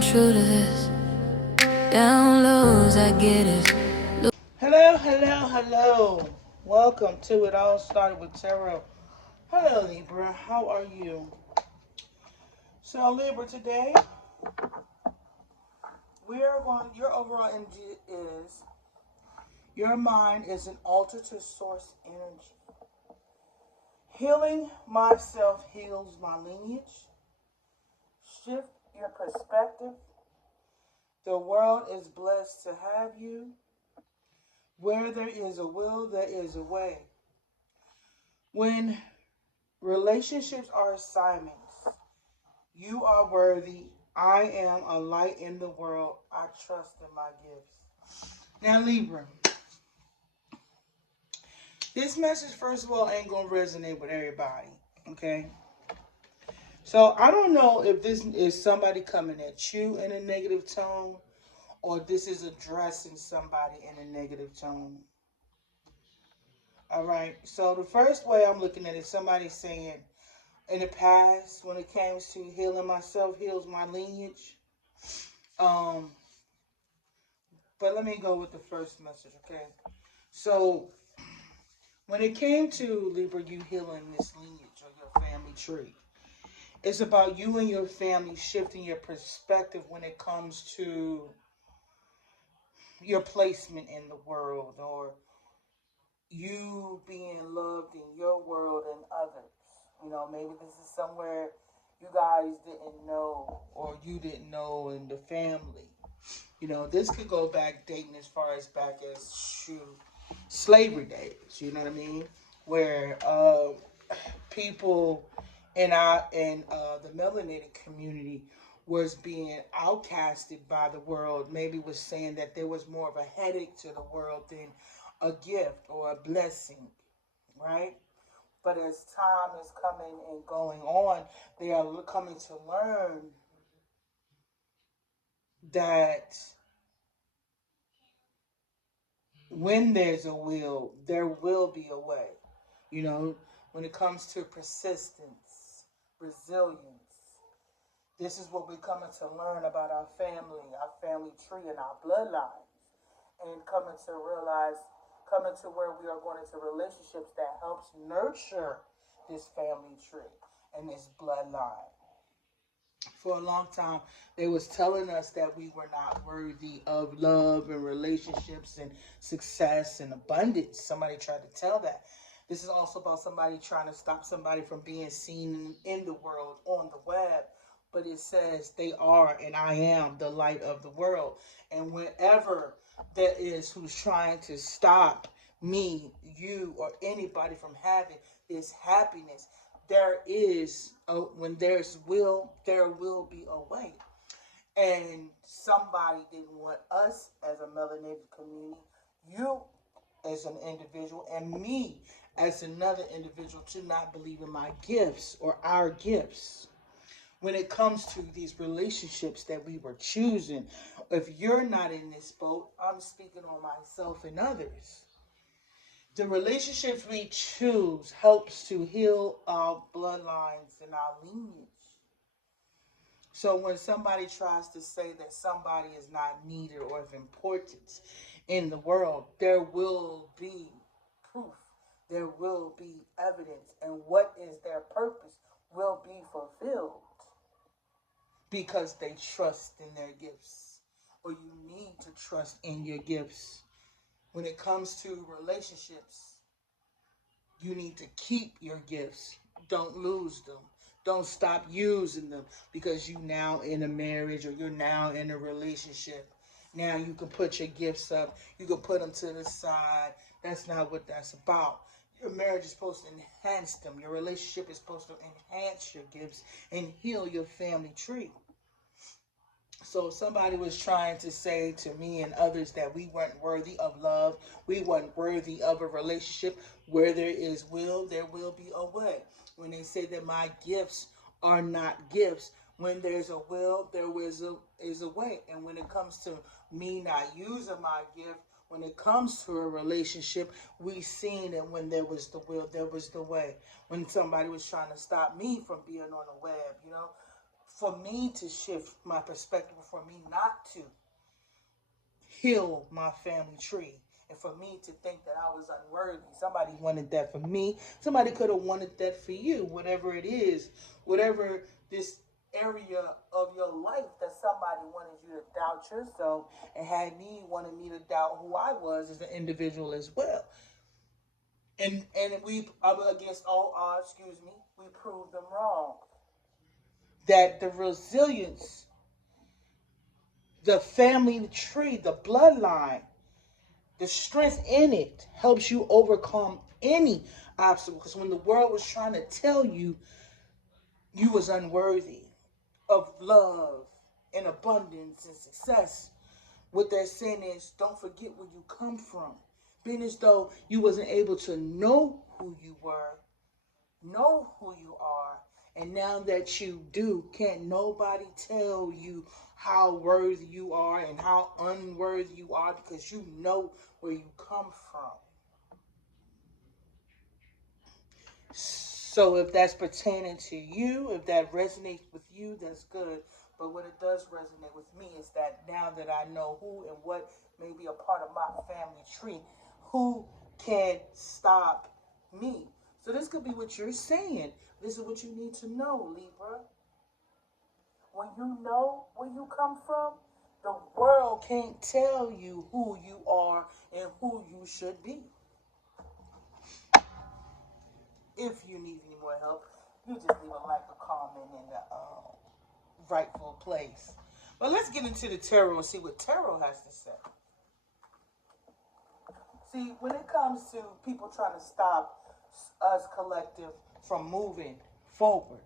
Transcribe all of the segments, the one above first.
I'm true to this. Down lows, I get it. Hello, hello, hello. Welcome to It All Started with Tarot. Hello, Libra. How are you? So, Libra, today we are going. Your overall energy is your mind is an altar to source energy. Healing myself heals my lineage. Shift your perspective. The world is blessed to have you. Where there is a will, there is a way. When relationships are assignments, you are worthy. I am a light in the world. I trust in my gifts. Now, Libra, this message, first of all, ain't going to resonate with everybody. Okay? So, I don't know if this is somebody coming at you in a negative tone or this is addressing somebody in a negative tone. All right? So, the first way I'm looking at it, somebody saying, in the past, when it came to healing myself, heals my lineage. Um, but let me go with the first message, okay? So, when it came to Libra, you healing this lineage or your family tree, it's about you and your family shifting your perspective when it comes to your placement in the world or you being loved in your world and others. You know, maybe this is somewhere you guys didn't know or you didn't know in the family. You know, this could go back dating as far as back as slavery days. You know what I mean? Where people in the melanated community was being outcasted by the world. Maybe was saying that there was more of a headache to the world than a gift or a blessing, right? But as time is coming and going on, they are coming to learn that when there's a will, there will be a way. You know, when it comes to persistence, resilience, this is what we're coming to learn about our family tree, and our bloodlines, and coming to where we are going into relationships that helps nurture this family tree and this bloodline. For a long time, they was telling us that we were not worthy of love and relationships and success and abundance. Somebody tried to tell that. This is also about somebody trying to stop somebody from being seen in the world on the web. But it says they are and I am the light of the world. And whenever there is who's trying to stop me, you, or anybody from having this happiness, when there's will, there will be a way. And somebody didn't want us as a melanated community, you as an individual, and me as another individual to not believe in my gifts or our gifts. When it comes to these relationships that we were choosing, if you're not in this boat, I'm speaking on myself and others. The relationships we choose helps to heal our bloodlines and our lineage. So when somebody tries to say that somebody is not needed or of importance in the world, there will be proof. There will be evidence. And what is their purpose will be fulfilled because they trust in their gifts. Or you need to trust in your gifts. When it comes to relationships, you need to keep your gifts. Don't lose them. Don't stop using them because you now in a marriage or you're now in a relationship. Now you can put your gifts up. You can put them to the side. That's not what that's about. Your marriage is supposed to enhance them. Your relationship is supposed to enhance your gifts and heal your family tree. So somebody was trying to say to me and others that we weren't worthy of love. We weren't worthy of a relationship. Where there is will, there will be a way. When they say that my gifts are not gifts, when there's a will, is a way. And when it comes to me not using my gift, when it comes to a relationship, we seen that when there was the will, there was the way. When somebody was trying to stop me from being on the web, for me to shift my perspective, for me not to heal my family tree, and for me to think that I was unworthy. Somebody wanted that for me. Somebody could have wanted that for you. Whatever it is, whatever this area of your life that somebody wanted you to doubt yourself and had me wanted me to doubt who I was as an individual as well. And we against all odds, we proved them wrong. That the resilience, the family tree, the bloodline, the strength in it helps you overcome any obstacle. Because when the world was trying to tell you you was unworthy of love and abundance and success, what they're saying is, don't forget where you come from. Being as though you wasn't able to know who you were, know who you are, and now that you do, can't nobody tell you how worthy you are and how unworthy you are, because you know where you come from. So if that's pertaining to you, if that resonates with you, that's good. But what it does resonate with me is that now that I know who and what may be a part of my family tree, who can stop me? So this could be what you're saying. This is what you need to know, Libra. When you know where you come from, the world can't tell you who you are and who you should be. If you need any more help, you just leave a like, a comment in the rightful place. But let's get into the tarot and see what tarot has to say. See, when it comes to people trying to stop us collective from moving forward,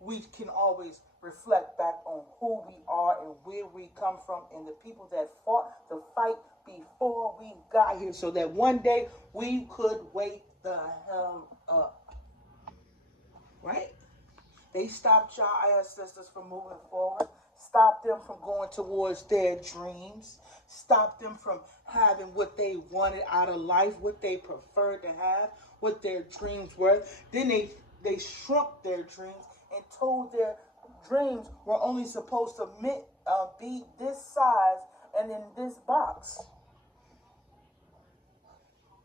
we can always reflect back on who we are and where we come from and the people that fought the fight before we got here, so that one day we could wake the hell up. Right? They stopped your ancestors from moving forward, stopped them from going towards their dreams, stopped them from having what they wanted out of life, what they preferred to have, what their dreams were. Then they shrunk their dreams and told their dreams were only supposed to be this size and in this box.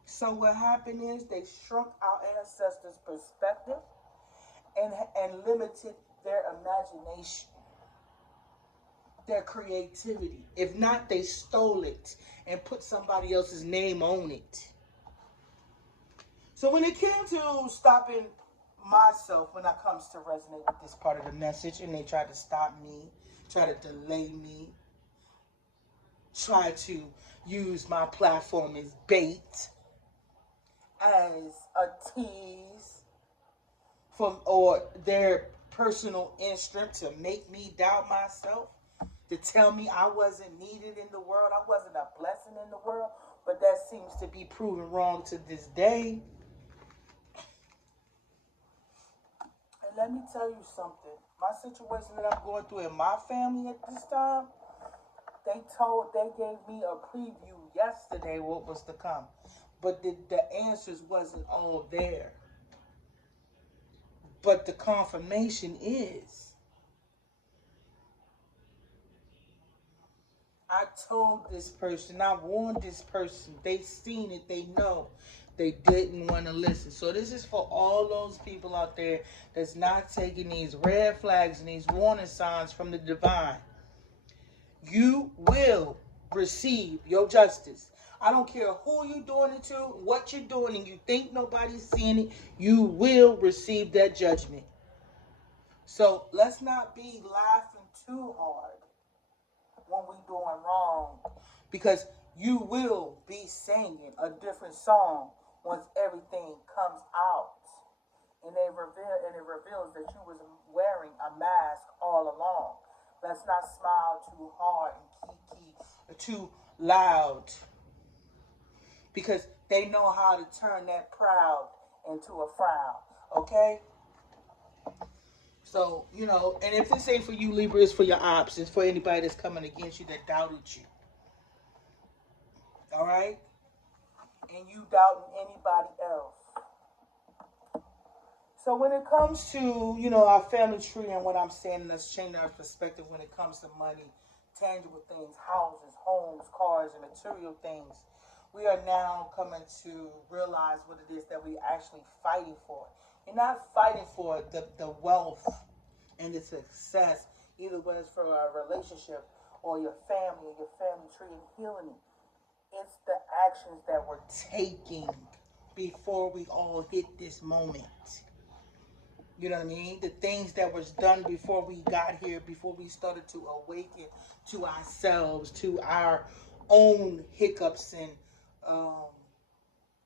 So what happened is they shrunk our ancestors' perspective and limited their imagination, their creativity. If not, they stole it and put somebody else's name on it. So when it came to stopping myself, when it comes to resonate with this part of the message, and they tried to stop me, try to delay me, try to use my platform as bait, as a tease, or their personal instinct to make me doubt myself, to tell me I wasn't needed in the world, I wasn't a blessing in the world. But that seems to be proven wrong to this day. And let me tell you something. My situation that I'm going through in my family at this time, they gave me a preview yesterday what was to come. But the answers wasn't all there. But the confirmation is, I told this person, I warned this person, they seen it, they know. They didn't want to listen. So this is for all those people out there that's not taking these red flags and these warning signs from the divine. You will receive your justice. I don't care who you're doing it to, what you're doing, and you think nobody's seeing it, you will receive that judgment. So let's not be laughing too hard when we doing wrong, because you will be singing a different song once everything comes out, and it reveals that you was wearing a mask all along. Let's not smile too hard and kiki too loud, because they know how to turn that proud into a frown. Okay? So, and if this ain't for you, Libra, it's for your ops. It's for anybody that's coming against you that doubted you. All right? And you doubting anybody else. So when it comes to, our family tree and what I'm saying, and us changing our perspective when it comes to money, tangible things, houses, homes, cars, and material things, we are now coming to realize what it is that we actually fighting for. You're not fighting for the wealth and the success, either whether it's for a relationship or your family or your family tree and healing it. It's the actions that we're taking before we all hit this moment. You know what I mean? The things that was done before we got here, before we started to awaken to ourselves, to our own hiccups um,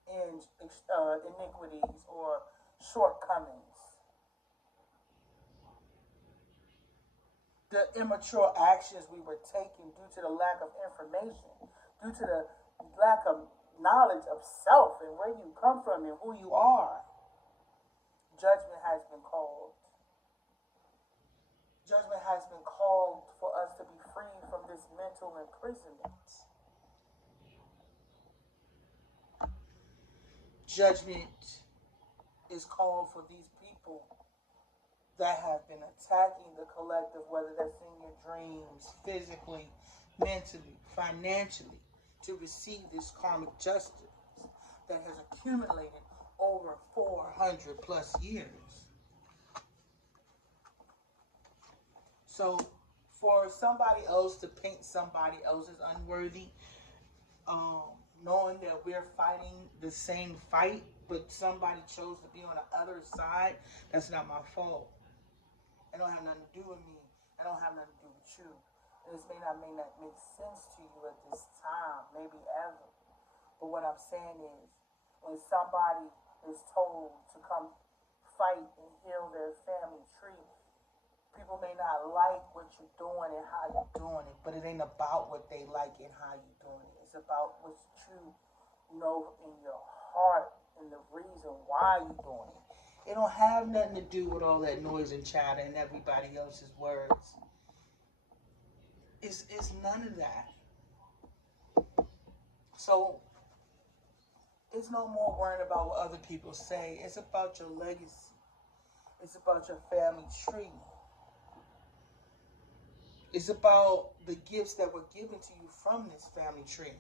and iniquities or shortcomings. The immature actions we were taking due to the lack of information, due to the lack of knowledge of self and where you come from and who you are. Judgment has been called. Judgment has been called for us to be free from this mental imprisonment. Judgment is called for these people that have been attacking the collective, whether that's in your dreams, physically, mentally, financially, to receive this karmic justice that has accumulated over 400 plus years. So for somebody else to paint somebody else as unworthy, knowing that we're fighting the same fight, but somebody chose to be on the other side, that's not my fault. It don't have nothing to do with me. It don't have nothing to do with you. This may not make sense to you at this time, maybe ever. But what I'm saying is, when somebody is told to come fight and heal their family tree, people may not like what you're doing and how you're doing it, but it ain't about what they like and how you're doing it. It's about what you know in your heart and the reason why you're doing it. It don't have nothing to do with all that noise and chatter and everybody else's words. It's none of that. So it's no more worrying about what other people say. It's about your legacy. It's about your family tree. It's about the gifts that were given to you from this family tree.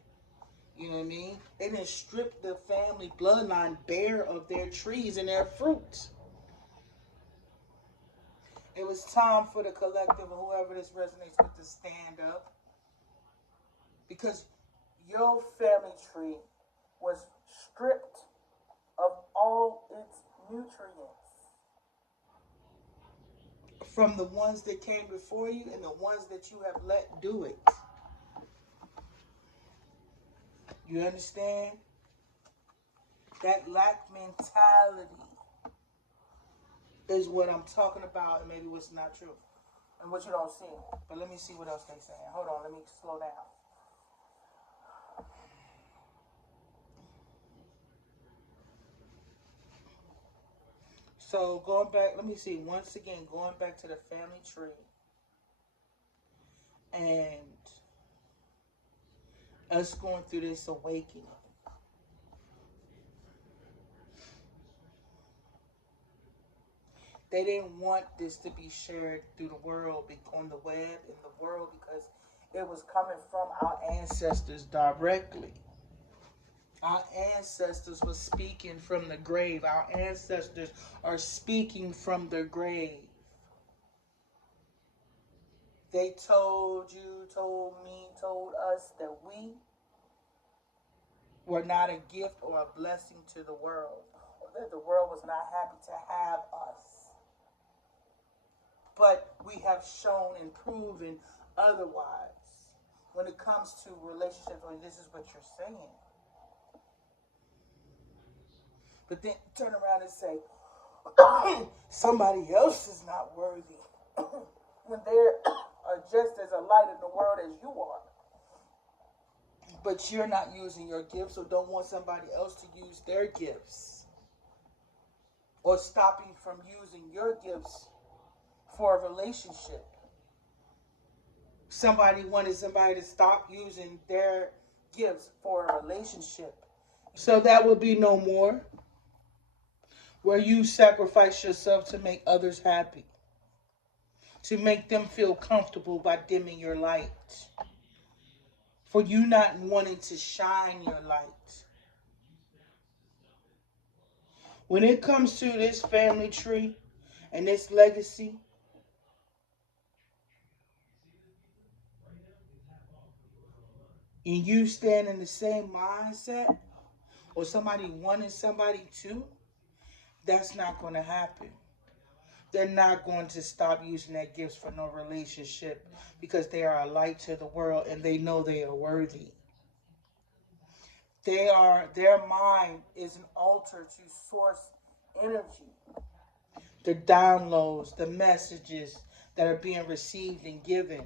You know what I mean? They didn't strip the family bloodline bare of their trees and their fruits. It was time for the collective or whoever this resonates with to stand up. Because your family tree was stripped of all its nutrients from the ones that came before you and the ones that you have let do it. You understand? That lack mentality is what I'm talking about, and maybe what's not true and what you don't see. But let me see what else they're saying. Hold on, let me slow down. So going back, let me see, once again, going back to the family tree and us going through this awakening. They didn't want this to be shared through the world, on the web, in the world, because it was coming from our ancestors directly. Our ancestors were speaking from the grave. Our ancestors are speaking from the grave. They told you, told me, told us that we were not a gift or a blessing to the world, or that the world was not happy to have us. But we have shown and proven otherwise when it comes to relationships, or this is what you're saying. But then turn around and say, somebody else is not worthy when they are just as a light in the world as you are. But you're not using your gifts, or don't want somebody else to use their gifts, or stopping from using your gifts for a relationship. Somebody wanted somebody to stop using their gifts for a relationship. So that would be no more. where you sacrifice yourself to make others happy, to make them feel comfortable by dimming your light, for you not wanting to shine your light. When it comes to this family tree and this legacy, and you stand in the same mindset, or somebody wanting somebody to, that's not going to happen. They're not going to stop using their gifts for no relationship because they are a light to the world and they know they are worthy. Their mind is an altar to source energy. The downloads, the messages that are being received and given.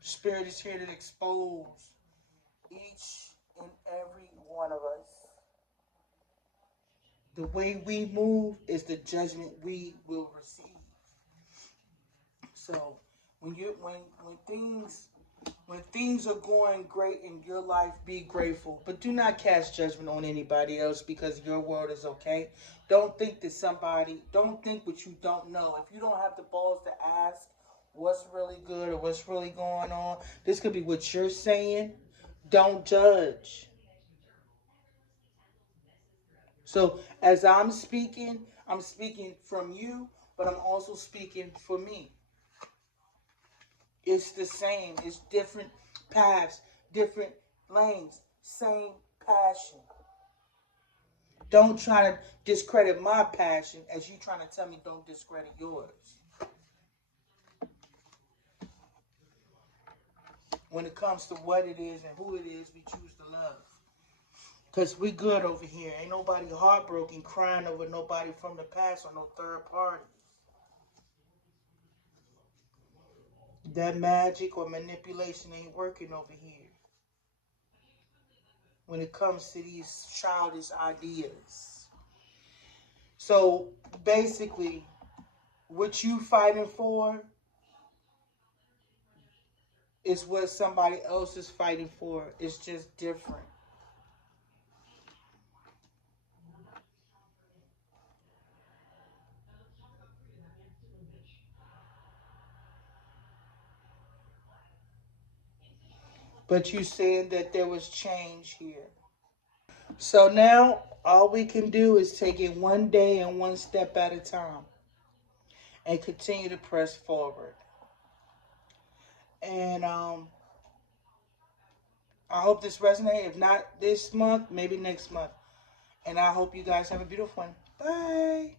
Spirit is here to expose each and every one of us. The way we move is the judgment we will receive. So when things are going great in your life, be grateful. But do not cast judgment on anybody else because your world is okay. Don't think what you don't know. If you don't have the balls to ask what's really good or what's really going on, this could be what you're saying. Don't judge. So as I'm speaking from you, but I'm also speaking for me. It's the same. It's different paths, different lanes, same passion. Don't try to discredit my passion as you trying to tell me don't discredit yours. When it comes to what it is and who it is we choose to love. Because we good over here. Ain't nobody heartbroken crying over nobody from the past or no third parties. That magic or manipulation ain't working over here. When it comes to these childish ideas. So basically, what you fighting for is what somebody else is fighting for. It's just different. But you saying that there was change here. So now all we can do is take it one day and one step at a time and continue to press forward. And I hope this resonates. If not this month, maybe next month. And I hope you guys have a beautiful one. Bye.